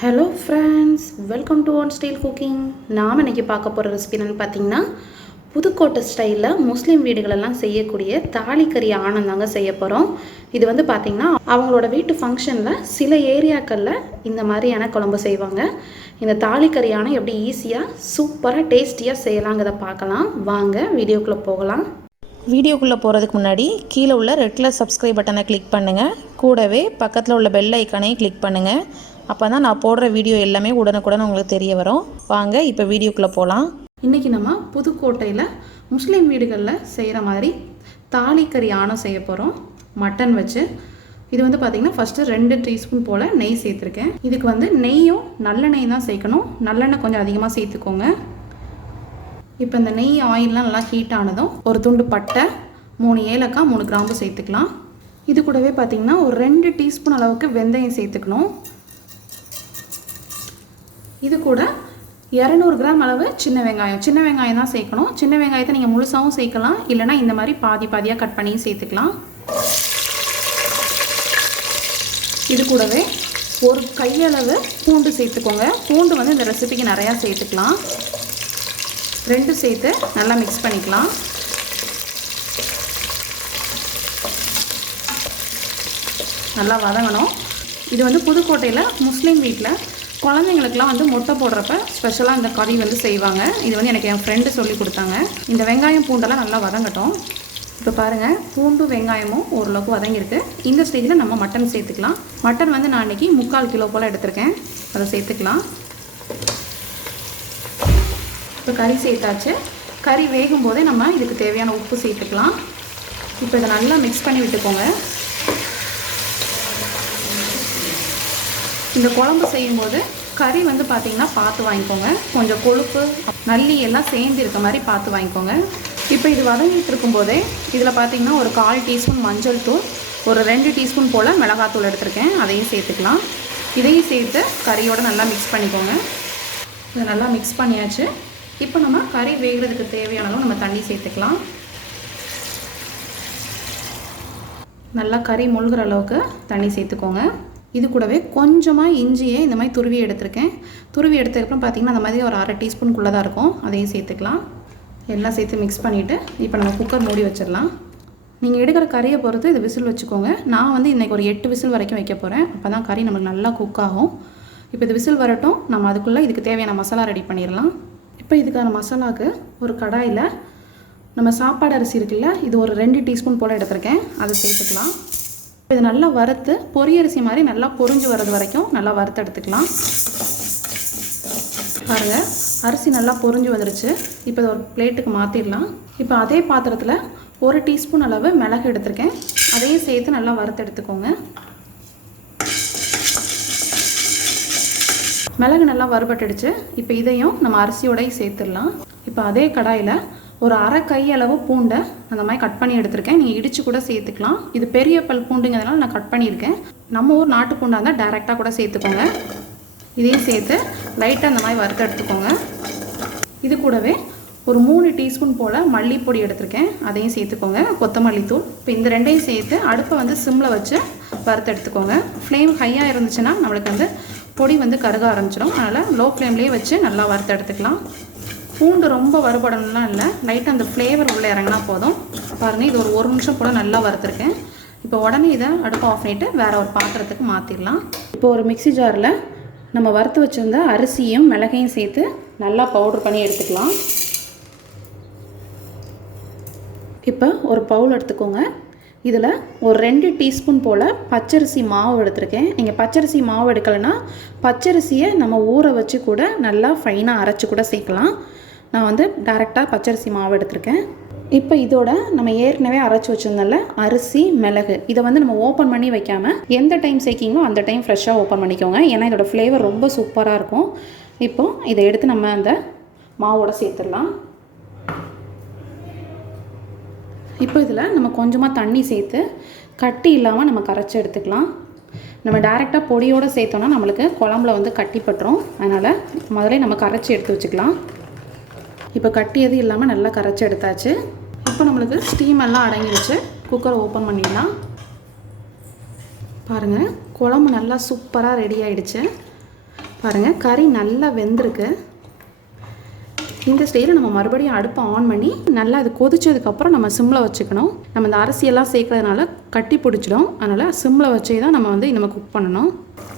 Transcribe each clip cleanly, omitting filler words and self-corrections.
Hello friends, welcome to one style cooking. நாம் இன்றைக்கி பார்க்க போகிற ரெசிபி என்னென்னு பார்த்தீங்கன்னா, புதுக்கோட்டை ஸ்டைலில் முஸ்லீம் வீடுகளெல்லாம் செய்யக்கூடிய தாலிக்கறி ஆனம் தாங்க செய்ய போகிறோம். இது வந்து பார்த்திங்கன்னா அவங்களோட வீட்டு ஃபங்க்ஷனில் சில ஏரியாக்களில் இந்த மாதிரியான குழம்பு செய்வாங்க. இந்த தாலிக்கறி ஆனம் எப்படி ஈஸியாக சூப்பராக டேஸ்டியாக செய்யலாங்கிறத பார்க்கலாம். வாங்க வீடியோக்குள்ளே போகலாம். வீடியோக்குள்ளே போகிறதுக்கு முன்னாடி கீழே உள்ள ரெட் கலர் சப்ஸ்கிரைப் பட்டனை கிளிக் பண்ணுங்கள். கூடவே பக்கத்தில் உள்ள பெல் ஐக்கானையும் கிளிக் பண்ணுங்கள். அப்போ தான் நான் போடுற வீடியோ எல்லாமே உடனுக்குடன் உங்களுக்கு தெரிய வரும். வாங்க இப்போ வீடியோக்குள்ளே போகலாம். இன்றைக்கி நம்ம புதுக்கோட்டையில் முஸ்லீம் வீடுகளில் செய்கிற மாதிரி தாலிக்கறி ஆனம் செய்ய போகிறோம், மட்டன் வச்சு. இது வந்து பார்த்திங்கன்னா ஃபஸ்ட்டு 2 டீஸ்பூன் போல் நெய் சேர்த்துருக்கேன். இதுக்கு வந்து நெய்யும் நல்லெண்ணெய் தான் சேர்க்கணும். நல்லெண்ணெய் கொஞ்சம் அதிகமாக சேர்த்துக்கோங்க. இப்போ இந்த நெய் ஆயிலெலாம் நல்லா ஹீட் ஆனதும் ஒரு துண்டு பட்டை, 3 ஏலக்காய், 3 கிராம்பு சேர்த்துக்கலாம். இது கூடவே பார்த்திங்கன்னா ஒரு 2 டீஸ்பூன் அளவுக்கு வெந்தயம் சேர்த்துக்கணும். இது கூட 200 கிராம் அளவு சின்ன வெங்காயம் தான் சேர்க்கணும். சின்ன வெங்காயத்தை நீங்கள் முழுசாகவும் சேர்க்கலாம், இல்லைனா இந்த மாதிரி பாதி பாதியாக கட் பண்ணி சேர்த்துக்கலாம். இது கூடவே ஒரு கையளவு பூண்டு சேர்த்துக்கோங்க. பூண்டு வந்து இந்த ரெசிபிக்கு நிறையா சேர்த்துக்கலாம். 2 சேர்த்து நல்லா மிக்ஸ் பண்ணிக்கலாம். நல்லா வதங்கணும். இது வந்து புதுக்கோட்டையில் முஸ்லீம் வீட்டில் குழந்தைங்களுக்குலாம் வந்து முட்டை போடுறப்ப ஸ்பெஷலாக இந்த கறி வந்து செய்வாங்க. இது வந்து எனக்கு என் ஃப்ரெண்டு சொல்லி கொடுத்தாங்க. இந்த வெங்காயம் பூண்டெல்லாம் நல்லா வதங்கட்டும். இப்போ பாருங்கள், பூண்டு வெங்காயமும் ஓரளவுக்கு வதங்கியிருக்கு. இந்த ஸ்டேஜில் நம்ம மட்டன் சேர்த்துக்கலாம். மட்டன் வந்து நான் இன்றைக்கி 3/4 கிலோ போல் எடுத்திருக்கேன். அதை சேர்த்துக்கலாம். இப்போ கறி சேர்த்தாச்சு. கறி வேகும் போதே நம்ம இதுக்கு தேவையான உப்பு சேர்த்துக்கலாம். இப்போ இதை நல்லா மிக்ஸ் பண்ணி விட்டுக்கோங்க. இந்த குழம்பு செய்யும்போது கறி வந்து பார்த்திங்கன்னா பார்த்து வாங்கிக்கோங்க. கொஞ்சம் கொழுப்பு, நல்லி எல்லாம் சேர்ந்து இருக்க மாதிரி பார்த்து வாங்கிக்கோங்க. இப்போ இது வதங்கிட்டு இருக்கும்போதே இதில் பார்த்திங்கன்னா ஒரு 1/4 டீஸ்பூன் மஞ்சள் தூள், ஒரு 2 டீஸ்பூன் போல் மிளகாத்தூள் எடுத்திருக்கேன். அதையும் சேர்த்துக்கலாம். இதையும் சேர்த்து கறியோடு நல்லா மிக்ஸ் பண்ணிக்கோங்க. இதை நல்லா மிக்ஸ் பண்ணியாச்சு. இப்போ நம்ம கறி வேகிறதுக்கு தேவையான அளவு நம்ம தண்ணி சேர்த்துக்கலாம். நல்லா கறி முழுகிற அளவுக்கு தண்ணி சேர்த்துக்கோங்க. இது கூடவே கொஞ்சமாக இஞ்சியை இந்த மாதிரி துருவி எடுத்திருக்கேன். துருவி எடுத்ததுக்கப்புறம் பார்த்திங்கன்னா அந்த மாதிரி ஒரு 1/2 டீஸ்பூனுக்குள்ளே தான் இருக்கும். அதையும் சேர்த்துக்கலாம். எல்லாம் சேர்த்து மிக்ஸ் பண்ணிவிட்டு இப்போ நம்ம குக்கர் மூடி வச்சிடலாம். நீங்கள் எடுக்கிற கறியை பொறுத்து இது விசில் வச்சுக்கோங்க. நான் வந்து இன்றைக்கி ஒரு 8 விசில் வரைக்கும் வைக்க போகிறேன். அப்போ தான் கறி நம்மளுக்கு நல்லா குக் ஆகும். இப்போ இது விசில் வரட்டும். நம்ம அதுக்குள்ளே இதுக்கு தேவையான மசாலா ரெடி பண்ணிடலாம். இப்போ இதுக்கான மசாலாவுக்கு ஒரு கடாயில் நம்ம சாப்பாடு அரிசி இருக்குல்ல, இது ஒரு 2 டீஸ்பூன் போல் எடுத்திருக்கேன். அதை சேர்த்துக்கலாம். இது நல்லா வறுத்து பொரியரிசி மாதிரி நல்லா பொரிஞ்சு வர்றது வரைக்கும் நல்லா வறுத்து எடுத்துக்கலாம். பாருங்கள், அரிசி நல்லா பொரிஞ்சு வந்துடுச்சு. இப்போ இதை ஒரு பிளேட்டுக்கு மாற்றிடலாம். இப்போ அதே பாத்திரத்தில் 1 டீஸ்பூன் அளவு மிளகு எடுத்திருக்கேன். அதையும் சேர்த்து நல்லா வறுத்து எடுத்துக்கோங்க. மிளகு நல்லா வறுபட்டுடுச்சு. இப்போ இதையும் நம்ம அரிசியோடையும் சேர்த்துடலாம். இப்போ அதே கடாயில் ஒரு 1/2 கையளவு பூண்டை அந்த மாதிரி கட் பண்ணி எடுத்திருக்கேன். நீங்கள் இடித்து கூட சேர்த்துக்கலாம். இது பெரிய பல் பூண்டுங்கிறதுனால நான் கட் பண்ணியிருக்கேன். நம்ம ஊர் நாட்டு பூண்டாக இருந்தால் டைரெக்டாக கூட சேர்த்துக்கோங்க. இதையும் சேர்த்து லைட்டாக அந்த மாதிரி வறுத்து எடுத்துக்கோங்க. இது கூடவே ஒரு 3 டீஸ்பூன் போல் மல்லிப்பொடி எடுத்திருக்கேன். அதையும் சேர்த்துக்கோங்க. கொத்தமல்லி தூள். இப்போ இந்த 2ஐயும் சேர்த்து அடுப்பை வந்து சிம்மில் வச்சு வறுத்து எடுத்துக்கோங்க. ஃப்ளேம் ஹையாக இருந்துச்சுன்னா நம்மளுக்கு வந்து பொடி வந்து கருக ஆரம்பிச்சிடும். அதனால் லோ ஃப்ளேம்லேயே வச்சு நல்லா வறுத்து எடுத்துக்கலாம். பூண்டு ரொம்ப வறுபடணும்லாம் இல்லை, லைட்டாக அந்த ஃப்ளேவர் உள்ளே இறங்கினா போதும். பாருங்கள், இது ஒரு 1 நிமிஷம் போல் நல்லா வறுத்துருக்கேன். இப்போ உடனே இதை அடுப்பு ஆஃப் பண்ணிவிட்டு வேறு ஒரு பாத்திரத்துக்கு மாற்றிடலாம். இப்போ ஒரு மிக்ஸி ஜாரில் நம்ம வறுத்து வச்சுருந்த அரிசியும் மிளகையும் சேர்த்து நல்லா பவுடர் பண்ணி எடுத்துக்கலாம். இப்போ ஒரு பவுல் எடுத்துக்கோங்க. இதில் ஒரு 2 டீஸ்பூன் போல் பச்சரிசி மாவு எடுத்திருக்கேன். நீங்கள் பச்சரிசி மாவு எடுக்கலைன்னா பச்சரிசியை நம்ம ஊற வச்சு கூட நல்லா ஃபைனாக அரைச்சி கூட சேர்க்கலாம். நான் வந்து டைரெக்டாக பச்சரிசி மாவு எடுத்திருக்கேன். இப்போ இதோட நம்ம ஏற்கனவே அரைச்சி வச்சுருந்தோம்ல அரிசி மிளகு, இதை வந்து நம்ம ஓப்பன் பண்ணி வைக்காமல் எந்த டைம் சேர்க்கிங்களோ அந்த டைம் ஃப்ரெஷ்ஷாக ஓப்பன் பண்ணிக்கோங்க. ஏன்னா இதோட ஃப்ளேவர் ரொம்ப சூப்பராக இருக்கும். இப்போது இதை எடுத்து நம்ம அந்த மாவோட சேர்த்துடலாம். இப்போ இதில் நம்ம கொஞ்சமாக தண்ணி சேர்த்து கட்டி இல்லாமல் நம்ம கரைச்சி எடுத்துக்கலாம். நம்ம டைரெக்டாக பொடியோடு சேர்த்தோன்னா நம்மளுக்கு குழம்புல வந்து கட்டி பட்டுரும். அதனால் முதல்ல நம்ம கரைச்சி எடுத்து வச்சுக்கலாம். இப்போ கட்டி எதுவும் இல்லாமல் நல்லா கரைச்சி எடுத்தாச்சு. இப்போ நம்மளுக்கு ஸ்டீம் எல்லாம் அடங்கிடுச்சு. குக்கரை ஓப்பன் பண்ணிடலாம். பாருங்கள், குழம்பு நல்லா சூப்பராக ரெடி ஆகிடுச்சு. பாருங்கள் கறி நல்லா வெந்திருக்கு. இந்த ஸ்டேஜில் நம்ம மறுபடியும் அடுப்பை ஆன் பண்ணி நல்லா அது கொதிச்சதுக்கப்புறம் நம்ம சிம்மில் வச்சுக்கணும். நம்ம இந்த அரிசியெல்லாம் சேர்க்கறதுனால கட்டி பிடிச்சிடும். அதனால் சிம்மில் வச்சே தான் நம்ம குக் பண்ணணும்.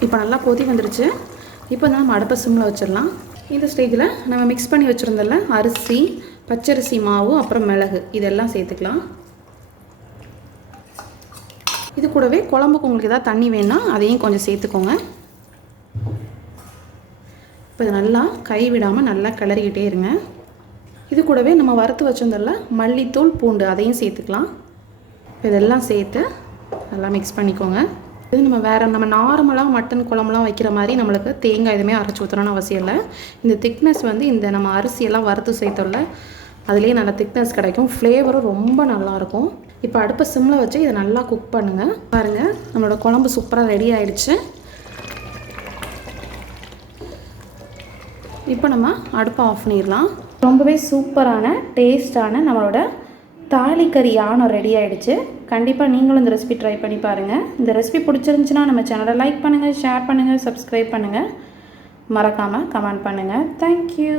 இப்போ நல்லா கொதி வந்துருச்சு. இப்போ நம்ம அடுப்பை சிம்மில் வச்சிடலாம். இந்த ஸ்டேஜில் நம்ம மிக்ஸ் பண்ணி வச்சுருந்தோம்ல அரிசி, பச்சரிசி மாவு, அப்புறம் மிளகு இதெல்லாம் சேர்த்துக்கலாம். இது கூடவே குழம்புக்கு உங்களுக்கு ஏதாவது தண்ணி வேணுன்னா அதையும் கொஞ்சம் சேர்த்துக்கோங்க. இப்போ இது நல்லா கைவிடாமல் நல்லா கிளறிக்கிட்டே இருங்க. இது கூடவே நம்ம வறுத்து வச்சுருந்தோம்ல மல்லித்தூள், பூண்டு அதையும் சேர்த்துக்கலாம். இதெல்லாம் சேர்த்து நல்லா மிக்ஸ் பண்ணிக்கோங்க. இது நம்ம நார்மலாக மட்டன் குழம்புலாம் வைக்கிற மாதிரி நம்மளுக்கு தேங்காய் எதுவுமே அரைச்சி ஊற்றணும்னு அவசியம் இல்லை. இந்த திக்னஸ் இந்த நம்ம அரிசியெல்லாம் வறுத்து சேர்த்தோம்ல அதுலேயே நல்லா திக்னஸ் கிடைக்கும். ஃப்ளேவரும் ரொம்ப நல்லாயிருக்கும். இப்போ அடுப்பை சிம்மில் வச்சு இதை நல்லா குக் பண்ணுங்கள். பாருங்கள் நம்மளோட குழம்பு சூப்பராக ரெடி ஆகிடுச்சு. இப்போ நம்ம அடுப்பை ஆஃப் பண்ணிடலாம். ரொம்பவே சூப்பரான டேஸ்டான நம்மளோட தாலி கறி ஆனம் ரெடி ஆகிடுச்சு. கண்டிப்பாக நீங்களும் இந்த ரெசிபி ட்ரை பண்ணி பாருங்கள். இந்த ரெசிபி பிடிச்சிருந்துச்சுன்னா நம்ம சேனலை லைக் பண்ணுங்கள், ஷேர் பண்ணுங்கள், சப்ஸ்கிரைப் பண்ணுங்கள், மறக்காமல் கமெண்ட் பண்ணுங்கள். தேங்க்யூ.